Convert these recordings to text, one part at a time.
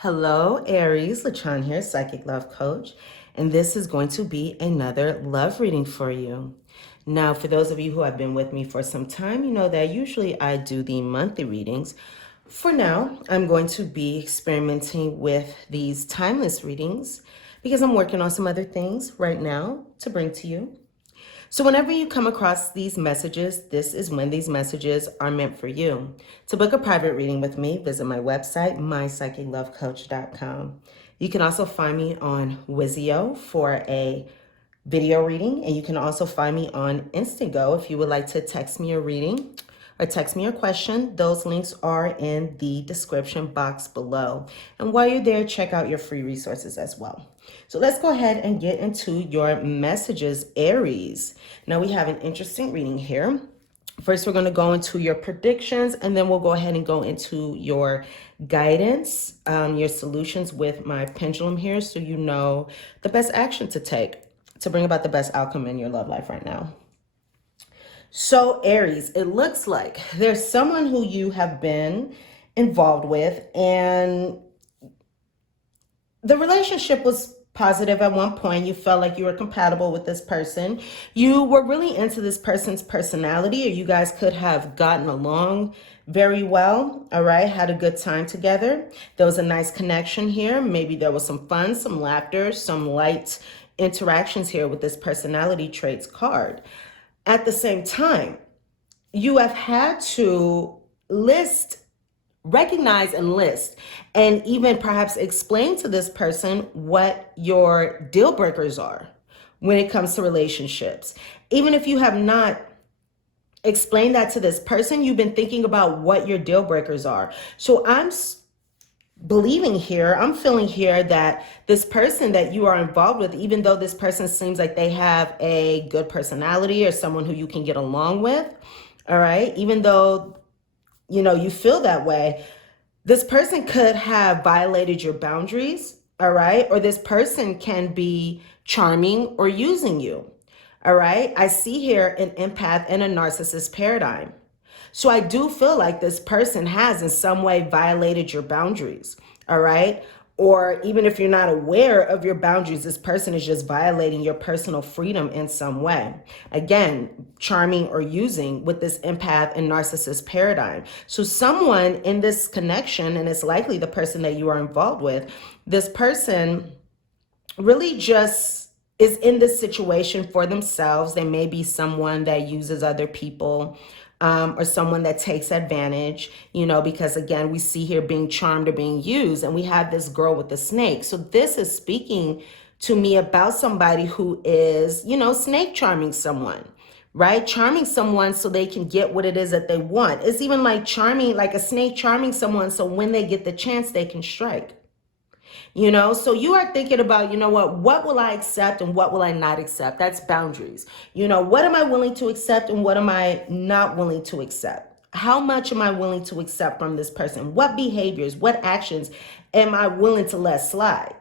Hello, Aries. LaChan here, Psychic Love Coach, and this is going to be another love reading for you. Now, for those of you who have been with me for some time, you know that usually I do the monthly readings. For now, I'm going to be experimenting with these timeless readings because I'm working on some other things right now to bring to you. So whenever you come across these messages, this is when these messages are meant for you. To book a private reading with me, visit my website, mypsychiclovecoach.com. You can also find me on Wizio for a video reading, and you can also find me on Instago if you would like to text me a reading or text me a question. Those links are in the description box below. And while you're there, check out your free resources as well. So let's go ahead and get into your messages, Aries. Now we have an interesting reading here. First, we're going to go into your predictions, and then we'll go ahead and go into your guidance, your solutions with my pendulum here, so you know the best action to take to bring about the best outcome in your love life right now. So Aries, it looks like there's someone who you have been involved with, and the relationship was positive at one point. You felt like you were compatible with this person. You were really into this person's personality, or you guys could have gotten along very well, all right? Had a good time together. There was a nice connection here. Maybe there was some fun, some laughter, some light interactions here with this personality traits card. At the same time, you have had to recognize and list, and even perhaps explain to this person what your deal breakers are when it comes to relationships. Even if you have not explained that to this person, you've been thinking about what your deal breakers are. So I'm feeling here that this person that you are involved with, even though this person seems like they have a good personality or someone who you can get along with, all right, even though you feel that way, this person could have violated your boundaries, all right? Or this person can be charming or using you, all right? I see here an empath and a narcissist paradigm. So I do feel like this person has in some way violated your boundaries, all right? Or even if you're not aware of your boundaries, this person is just violating your personal freedom in some way. Again, charming or using with this empath and narcissist paradigm. So someone in this connection, and it's likely the person that you are involved with, this person really just is in this situation for themselves. They may be someone that uses other people, or someone that takes advantage, because again, we see here being charmed or being used, and we have this girl with the snake. So this is speaking to me about somebody who is, snake charming someone, right? Charming someone so they can get what it is that they want. It's even like a snake charming someone so when they get the chance, they can strike. So you are thinking about, what will I accept and what will I not accept? That's boundaries. What am I willing to accept and what am I not willing to accept? How much am I willing to accept from this person? What behaviors, what actions am I willing to let slide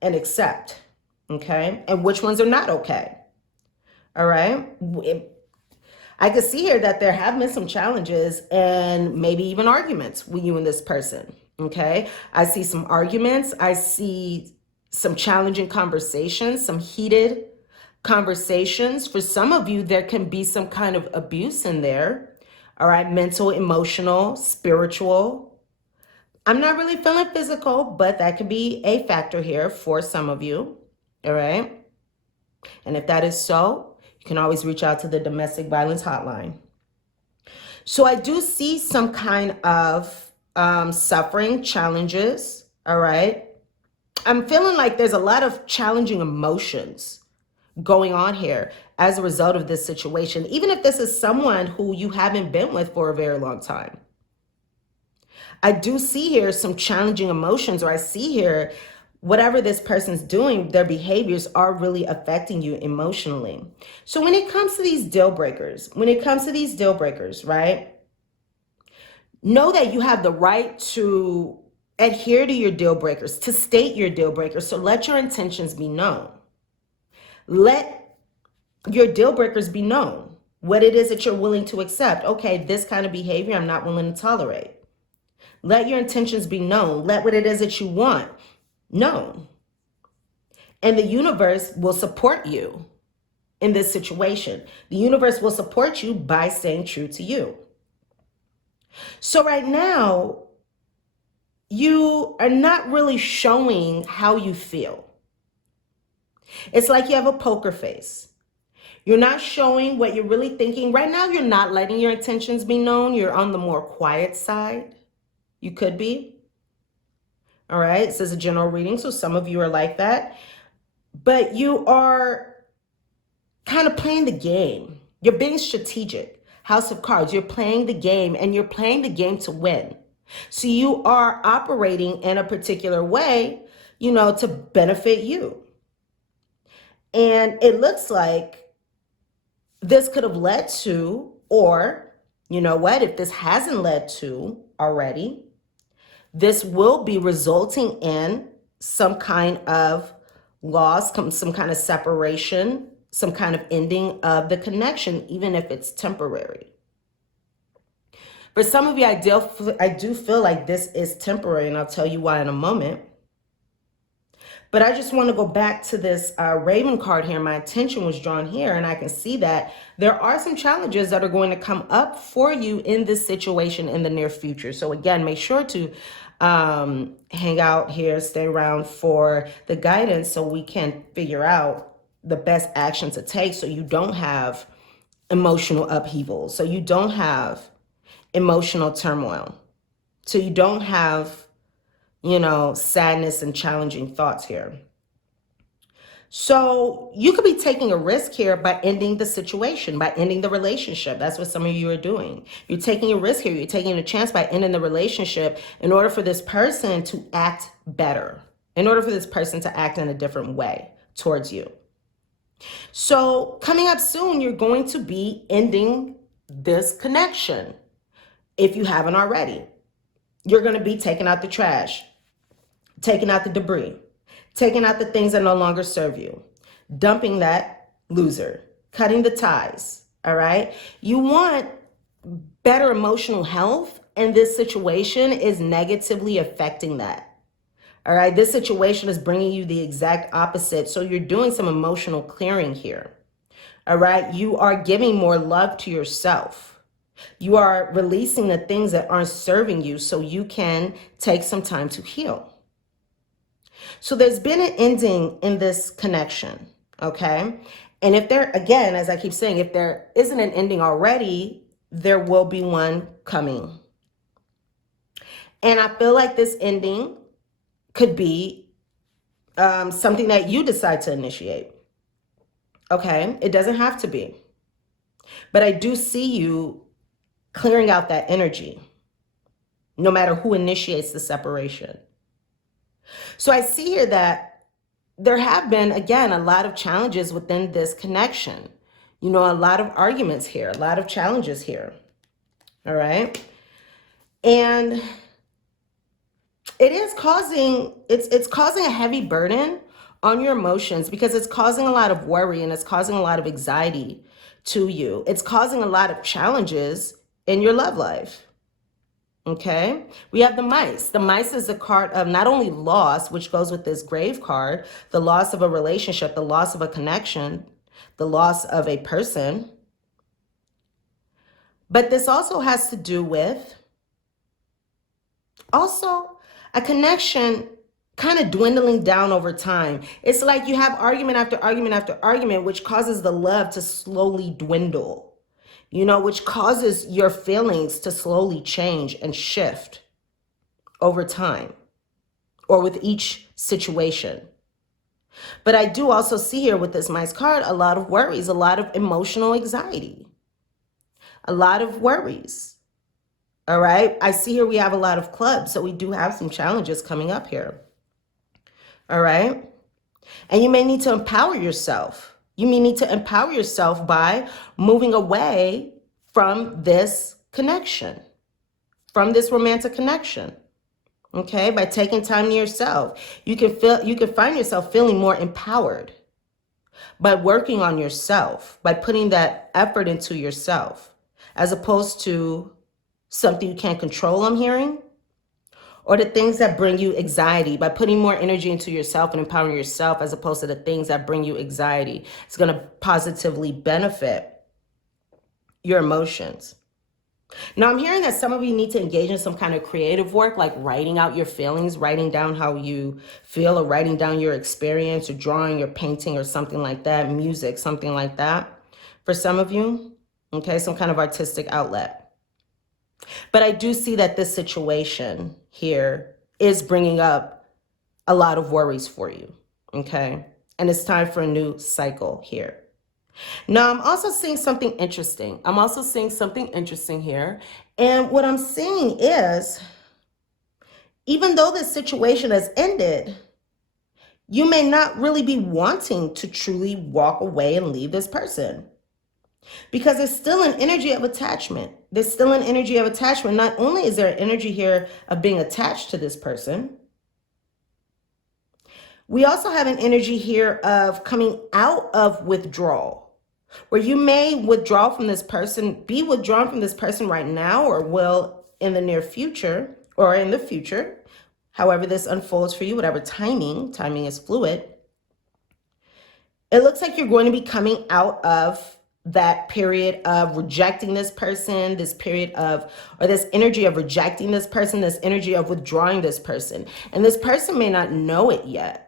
and accept? Okay. And which ones are not okay? All right. I can see here that there have been some challenges and maybe even arguments with you and this person. Okay, I see some arguments. I see some challenging conversations, some heated conversations. For some of you, there can be some kind of abuse in there. All right, mental, emotional, spiritual. I'm not really feeling physical, but that could be a factor here for some of you. All right. And if that is so, you can always reach out to the domestic violence hotline. So I do see some kind of suffering, challenges, all right? I'm feeling like there's a lot of challenging emotions going on here as a result of this situation, even if this is someone who you haven't been with for a very long time. I do see here some challenging emotions, or I see here whatever this person's doing, their behaviors are really affecting you emotionally. So when it comes to these deal breakers, right? Know that you have the right to adhere to your deal breakers, to state your deal breakers. So let your intentions be known. Let your deal breakers be known. What it is that you're willing to accept. Okay, this kind of behavior I'm not willing to tolerate. Let your intentions be known. Let what it is that you want known. And the universe will support you in this situation. The universe will support you by staying true to you. So right now, you are not really showing how you feel. It's like you have a poker face. You're not showing what you're really thinking. Right now, you're not letting your intentions be known. You're on the more quiet side. You could be. All right. This is a general reading, so some of you are like that. But you are kind of playing the game. You're being strategic. House of Cards, you're playing the game, and you're playing the game to win. So you are operating in a particular way, you know, to benefit you. And it looks like this could have led to, or you know what, if this hasn't led to already, this will be resulting in some kind of loss, some kind of separation, some kind of ending of the connection, even if it's temporary. For some of you, I do feel like this is temporary, and I'll tell you why in a moment. But I just want to go back to this Raven card here. My attention was drawn here, and I can see that there are some challenges that are going to come up for you in this situation in the near future. So again, make sure to hang out here, stay around for the guidance so we can figure out the best action to take so you don't have emotional upheaval, so you don't have emotional turmoil, so you don't have, you know, sadness and challenging thoughts here. So you could be taking a risk here by ending the situation, by ending the relationship. That's what some of you are doing. You're taking a risk here. You're taking a chance by ending the relationship in order for this person to act better, in order for this person to act in a different way towards you. So coming up soon, you're going to be ending this connection. If you haven't already, you're going to be taking out the trash, taking out the debris, taking out the things that no longer serve you, dumping that loser, cutting the ties, all right? You want better emotional health, and this situation is negatively affecting that, all right? This situation is bringing you the exact opposite, so you're doing some emotional clearing here, all right? You are giving more love to yourself. You are releasing the things that aren't serving you so you can take some time to heal. So there's been an ending in this connection, okay? And if there, again, as I keep saying, if there isn't an ending already, there will be one coming. And I feel like this ending could be something that you decide to initiate, okay? It doesn't have to be. But I do see you clearing out that energy, no matter who initiates the separation. So I see here that there have been, again, a lot of challenges within this connection. You know, a lot of arguments here, a lot of challenges here. All right. And it is causing, it's causing a heavy burden on your emotions because it's causing a lot of worry and it's causing a lot of anxiety to you. It's causing a lot of challenges in your love life. Okay, we have the mice. The mice is a card of not only loss, which goes with this grave card, the loss of a relationship, the loss of a connection, the loss of a person, but this also has to do with also a connection kind of dwindling down over time. It's like you have argument after argument after argument, which causes the love to slowly dwindle. You know, which causes your feelings to slowly change and shift over time or with each situation. But I do also see here with this mice card, a lot of worries, a lot of emotional anxiety, a lot of worries. All right. I see here we have a lot of clubs. So we do have some challenges coming up here. All right. And you may need to empower yourself. You may need to empower yourself by moving away from this connection, from this romantic connection. Okay, by taking time to yourself, you can find yourself feeling more empowered by working on yourself, by putting that effort into yourself, as opposed to something you can't control. I'm hearing, or the things that bring you anxiety. By putting more energy into yourself and empowering yourself as opposed to the things that bring you anxiety, it's going to positively benefit your emotions. Now, I'm hearing that some of you need to engage in some kind of creative work, like writing out your feelings, writing down how you feel, or writing down your experience, or drawing or painting or something like that, music, something like that. For some of you, okay, some kind of artistic outlet. But I do see that this situation here is bringing up a lot of worries for you, okay? And it's time for a new cycle here. Now, I'm also seeing something interesting. Here. And what I'm seeing is, even though this situation has ended, you may not really be wanting to truly walk away and leave this person. Because there's still an energy of attachment. Not only is there an energy here of being attached to this person, we also have an energy here of coming out of withdrawal, where you may withdraw from this person, be withdrawn from this person right now, or will in the near future, or in the future, however this unfolds for you, whatever timing is fluid. It looks like you're going to be coming out of that period of rejecting this person, this energy of rejecting this person, this energy of withdrawing this person. And this person may not know it yet.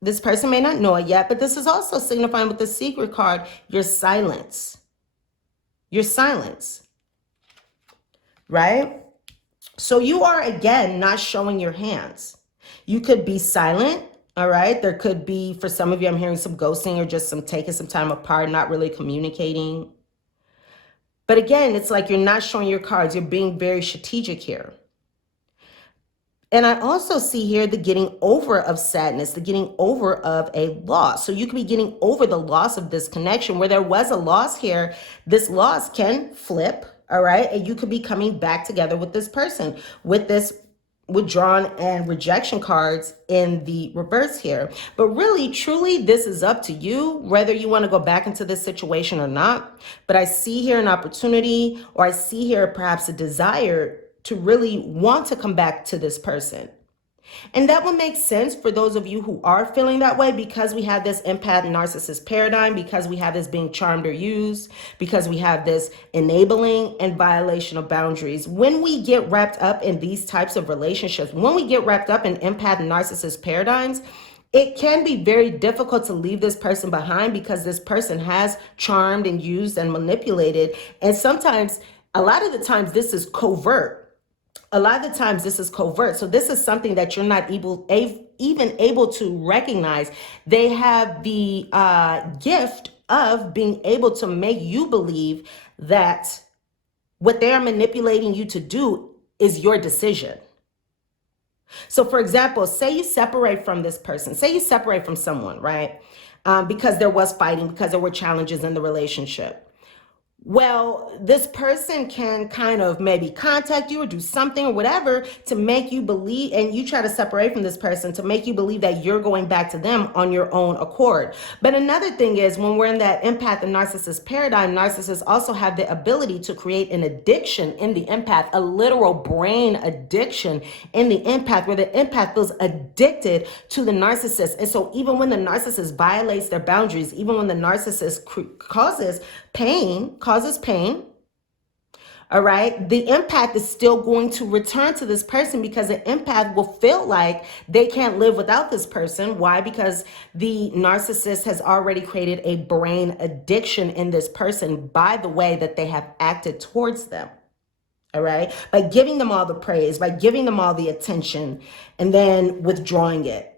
But this is also signifying with the secret card, your silence. Right? So you are, again, not showing your hands. You could be silent, all right? There could be, for some of you, I'm hearing some ghosting or just some taking some time apart, not really communicating. But again, it's like you're not showing your cards. You're being very strategic here. And I also see here the getting over of sadness, the getting over of a loss. So you could be getting over the loss of this connection. Where there was a loss here, this loss can flip, all right? And you could be coming back together with this person, with this withdrawn and rejection cards in the reverse here. But really, truly, this is up to you, whether you want to go back into this situation or not. But I see here an opportunity, or I see here perhaps a desire to really want to come back to this person. And that would make sense for those of you who are feeling that way, because we have this empath narcissist paradigm, because we have this being charmed or used, because we have this enabling and violation of boundaries. When we get wrapped up in these types of relationships, when we get wrapped up in empath and narcissist paradigms, it can be very difficult to leave this person behind, because this person has charmed and used and manipulated. And sometimes, a lot of the times, this is covert. So this is something that you're not even able to recognize. They have the gift of being able to make you believe that what they're manipulating you to do is your decision. So for example, say you separate from this person, say you separate from someone, right? Because there was fighting, because there were challenges in the relationship. Well, this person can kind of maybe contact you or do something or whatever to make you believe, and you try to separate from this person to make you believe that you're going back to them on your own accord. But another thing is, when we're in that empath and narcissist paradigm, narcissists also have the ability to create an addiction in the empath, a literal brain addiction in the empath, where the empath feels addicted to the narcissist. And so even when the narcissist violates their boundaries, even when the narcissist causes pain, all right, the empath is still going to return to this person, because the empath will feel like they can't live without this person. Why? Because the narcissist has already created a brain addiction in this person by the way that they have acted towards them. All right, by giving them all the praise, by giving them all the attention, and then withdrawing it.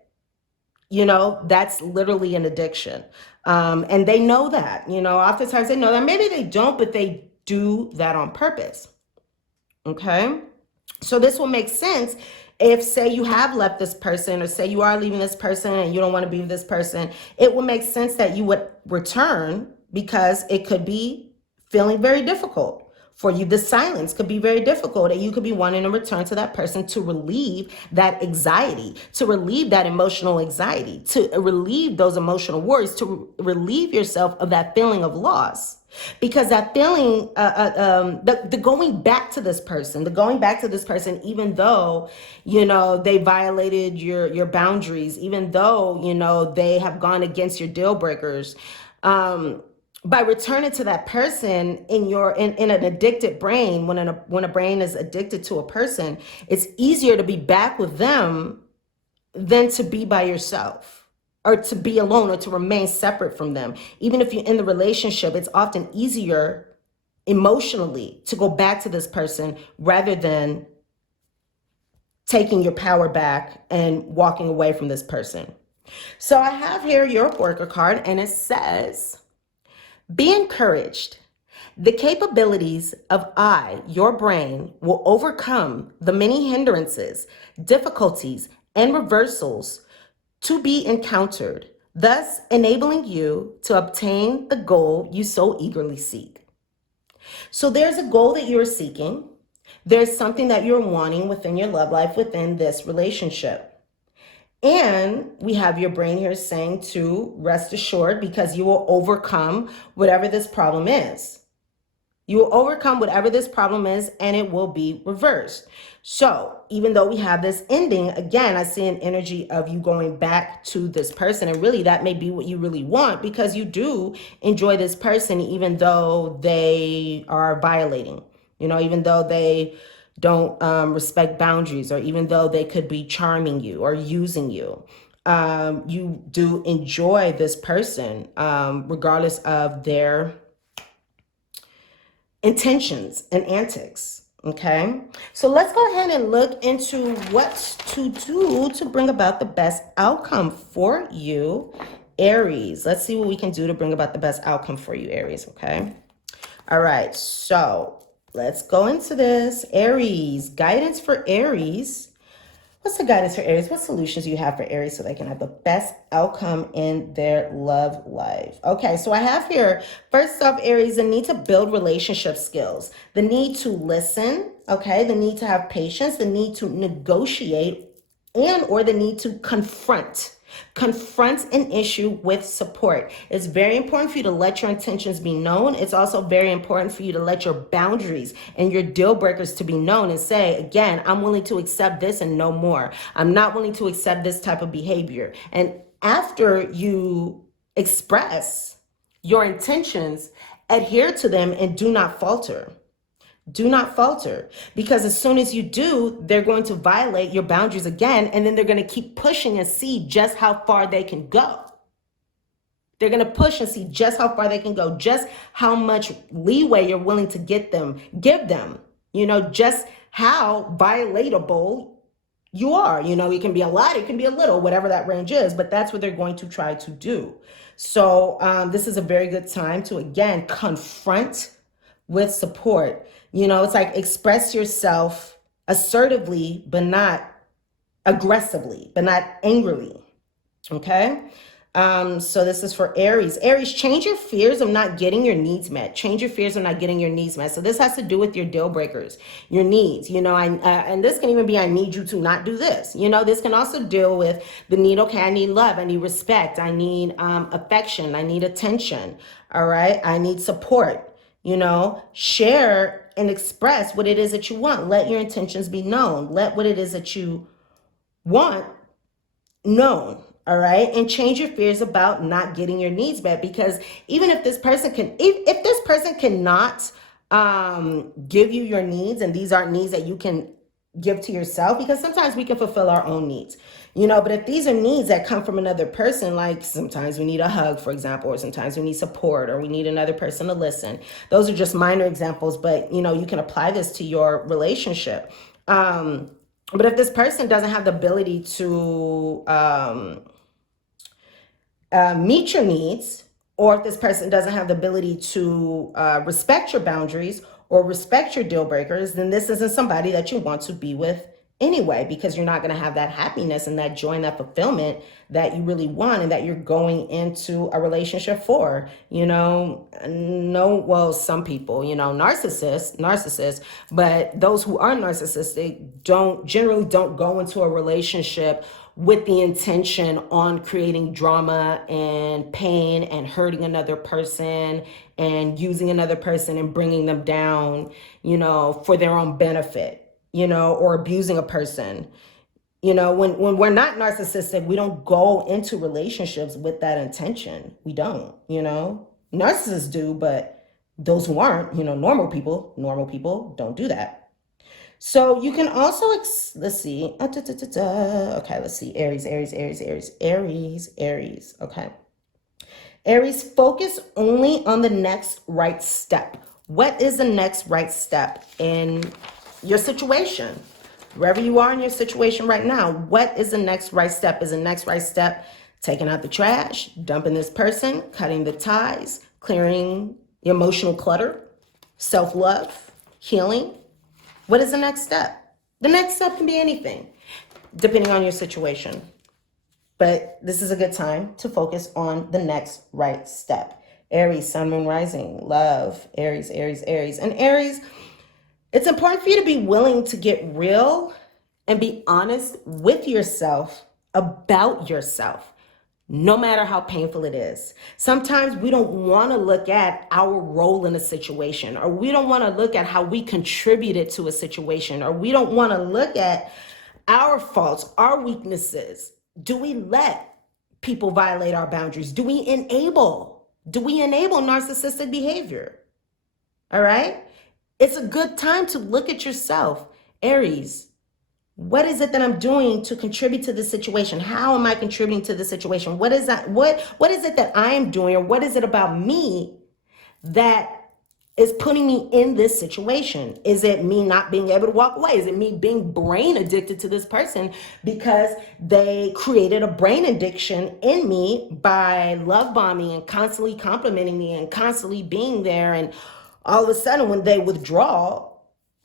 That's literally an addiction. And they know that, oftentimes they know that. Maybe they don't, but they do that on purpose. Okay. So this will make sense if, say, you have left this person, or say you are leaving this person and you don't want to be with this person. It will make sense that you would return, because it could be feeling very difficult for you. The silence could be very difficult, and you could be wanting to return to that person to relieve that anxiety, to relieve that emotional anxiety, to relieve those emotional worries, to relieve yourself of that feeling of loss. Because that feeling, the going back to this person, even though, they violated your boundaries, even though, they have gone against your deal breakers, by returning to that person in an addicted brain, when a brain is addicted to a person, it's easier to be back with them than to be by yourself, or to be alone, or to remain separate from them. Even if you're in the relationship, it's often easier emotionally to go back to this person rather than taking your power back and walking away from this person. So I have here your worker card, and it says, be encouraged. The capabilities of your brain, will overcome the many hindrances, difficulties, and reversals to be encountered, thus enabling you to obtain the goal you so eagerly seek. So there's a goal that you're seeking. There's something that you're wanting within your love life, within this relationship. And we have your brain here saying to rest assured, because you will overcome whatever this problem is. You will overcome whatever this problem is, and it will be reversed. So even though we have this ending, again, I see an energy of you going back to this person. And really, that may be what you really want, because you do enjoy this person, even though they are violating, even though they don't respect boundaries, or even though they could be charming you or using you. You do enjoy this person, regardless of their intentions and antics. Okay, so let's go ahead and look into what to do to bring about the best outcome for you, Aries. Let's see what we can do to bring about the best outcome for you, Aries. Okay, all right, so let's go into this. Aries, guidance for Aries. What's the guidance for Aries? What solutions do you have for Aries so they can have the best outcome in their love life? Okay, so I have here, first off, Aries, the need to build relationship skills, the need to listen, okay, the need to have patience, the need to negotiate, or the need to confront an issue with support. It's very important for you to let your intentions be known. It's also very important for you to let your boundaries and your deal breakers to be known, and say, again, I'm willing to accept this and no more. I'm not willing to accept this type of behavior. And after you express your intentions, adhere to them and do not falter. Do not falter, because as soon as you do, they're going to violate your boundaries again, and then they're going to keep pushing and see just how far they can go. They're going to push and see just how far they can go, just how much leeway you're willing to give them, just how violatable you are. It can be a lot, it can be a little, whatever that range is, but that's what they're going to try to do. So this is a very good time to, again, confront with support. It's like, express yourself assertively, but not aggressively, but not angrily. Okay. So this is for Aries. Aries, change your fears of not getting your needs met. Change your fears of not getting your needs met. So this has to do with your deal breakers, your needs, and this can even be, I need you to not do this. This can also deal with the need, okay, I need love, I need respect, I need affection, I need attention. All right. I need support. Share and express what it is that you want. Let your intentions be known. Let what it is that you want known. All right. And change your fears about not getting your needs met, because even if this person if this person cannot give you your needs, and these aren't needs that you can give to yourself, because sometimes we can fulfill our own needs, but if these are needs that come from another person, like sometimes we need a hug, for example, or sometimes we need support, or we need another person to listen. Those are just minor examples, but you can apply this to your relationship. But if this person doesn't have the ability to meet your needs, or if this person doesn't have the ability to respect your boundaries or respect your deal breakers, then this isn't somebody that you want to be with anyway, because you're not going to have that happiness and that joy and that fulfillment that you really want, and that you're going into a relationship for. Some people, narcissists, but those who are narcissistic generally don't go into a relationship with the intention on creating drama and pain and hurting another person and using another person and bringing them down, you know, for their own benefit, you know, or abusing a person. You know, when we're not narcissistic, we don't go into relationships with that intention. We don't, you know. Narcissists do, but those who aren't, you know, normal people don't do that. So you can also, let's see. Okay, let's see. Aries. Okay. Aries, focus only on the next right step. What is the next right step in your situation? Wherever you are in your situation right now, what is the next right step? Is the next right step taking out the trash, dumping this person, cutting the ties, clearing the emotional clutter, self-love, healing? What is the next step? The next step can be anything, depending on your situation. But this is a good time to focus on the next right step. Aries, sun, moon, rising, love, Aries. And Aries, it's important for you to be willing to get real and be honest with yourself about yourself, no matter how painful it is. Sometimes we don't want to look at our role in a situation, or we don't want to look at how we contributed to a situation, or we don't want to look at our faults, our weaknesses. Do we let people violate our boundaries? Do we enable narcissistic behavior? All right? It's a good time to look at yourself. Aries, what is it that I'm doing to contribute to this situation? How am I contributing to the situation? What is that? What is it that I am doing, or what is it about me that is putting me in this situation? Is it me not being able to walk away? Is it me being brain addicted to this person because they created a brain addiction in me by love bombing and constantly complimenting me and constantly being there, and all of a sudden when they withdraw,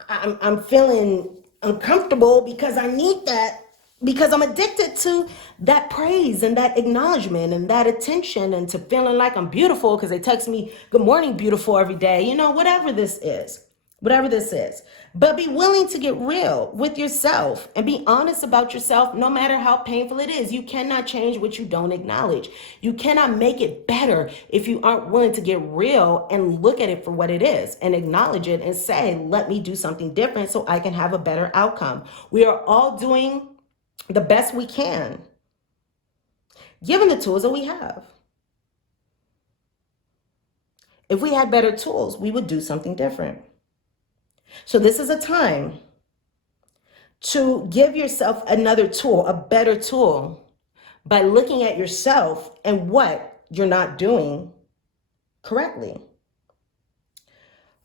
I'm feeling uncomfortable because I need that, because I'm addicted to that praise and that acknowledgement and that attention, and to feeling like I'm beautiful because they text me, good morning, beautiful, every day, you know, whatever this is. But be willing to get real with yourself and be honest about yourself, no matter how painful it is. You cannot change what you don't acknowledge. You cannot make it better if you aren't willing to get real and look at it for what it is and acknowledge it and say, let me do something different so I can have a better outcome. We are all doing the best we can, given the tools that we have. If we had better tools, we would do something different. So this is a time to give yourself another tool, a better tool, by looking at yourself and what you're not doing correctly.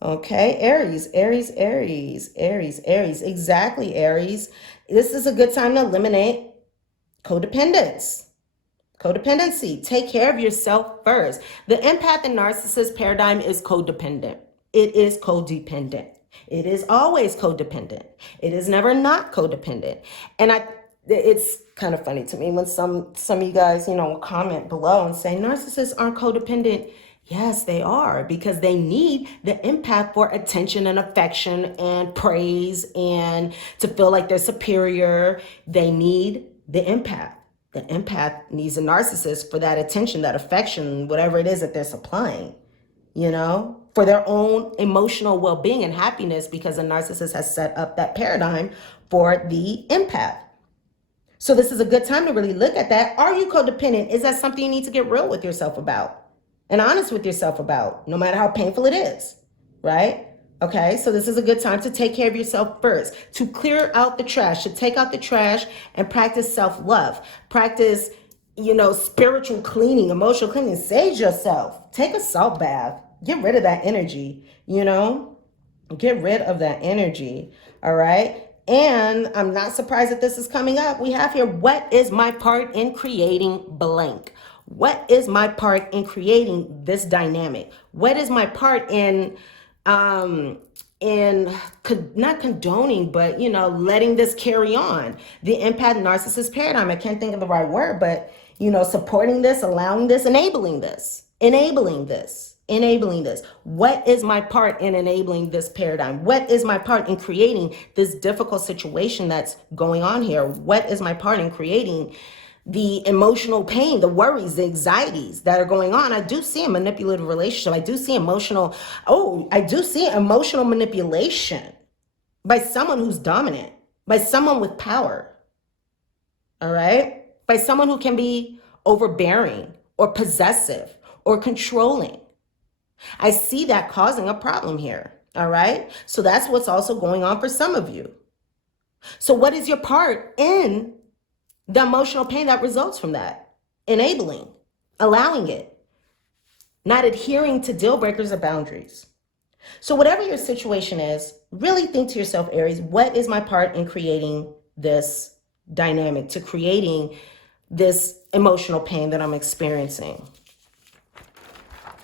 Okay, Aries. Exactly, Aries. This is a good time to eliminate codependency. Take care of yourself first. The empath and narcissist paradigm is codependent. It is codependent. It is always codependent. It is never not codependent. And it's kind of funny to me when some of you guys, you know, comment below and say narcissists aren't codependent. Yes, they are, because they need the empath for attention and affection and praise and to feel like they're superior. They need the empath. The empath needs a narcissist for that attention, that affection, whatever it is that they're supplying, you know, for their own emotional well-being and happiness, because a narcissist has set up that paradigm for the empath. So this is a good time to really look at that. Are you codependent? Is that something you need to get real with yourself about and honest with yourself about, no matter how painful it is, right? Okay, so this is a good time to take care of yourself first, to clear out the trash, to take out the trash and practice self-love. Practice, you know, spiritual cleaning, emotional cleaning. Sage yourself. Take a salt bath. Get rid of that energy, you know? Get rid of that energy, all right? And I'm not surprised that this is coming up. We have here, what is my part in creating blank? What is my part in creating this dynamic? What is my part in not condoning, but, you know, letting this carry on? The empath narcissist paradigm. I can't think of the right word, but, you know, supporting this, allowing this, enabling this. Enabling this. What is my part in enabling this paradigm? What is my part in creating this difficult situation that's going on here? What is my part in creating the emotional pain, the worries, the anxieties that are going on? I do see a manipulative relationship. I do see emotional manipulation by someone who's dominant, by someone with power. All right? By someone who can be overbearing or possessive or controlling. I see that causing a problem here. All right? So that's what's also going on for some of you. So what is your part in the emotional pain that results from that? Enabling, allowing it, not adhering to deal breakers or boundaries. So whatever your situation is, really think to yourself, Aries, what is my part in creating this dynamic, to creating this emotional pain that I'm experiencing?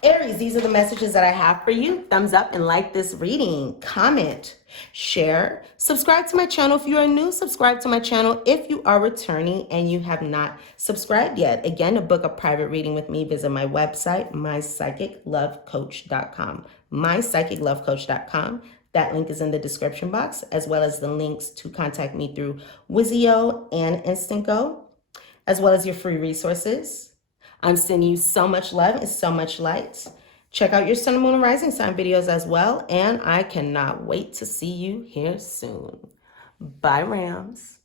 Aries, these are the messages that I have for you. Thumbs up and like this reading, comment, share, subscribe to my channel. If you are new, subscribe to my channel. If you are returning and you have not subscribed yet, again, to book a private reading with me, visit my website, mypsychiclovecoach.com, mypsychiclovecoach.com. That link is in the description box, as well as the links to contact me through Wizio and Instant Go, as well as your free resources. I'm sending you so much love and so much light. Check out your sun, moon, and rising sign videos as well. And I cannot wait to see you here soon. Bye, Rams.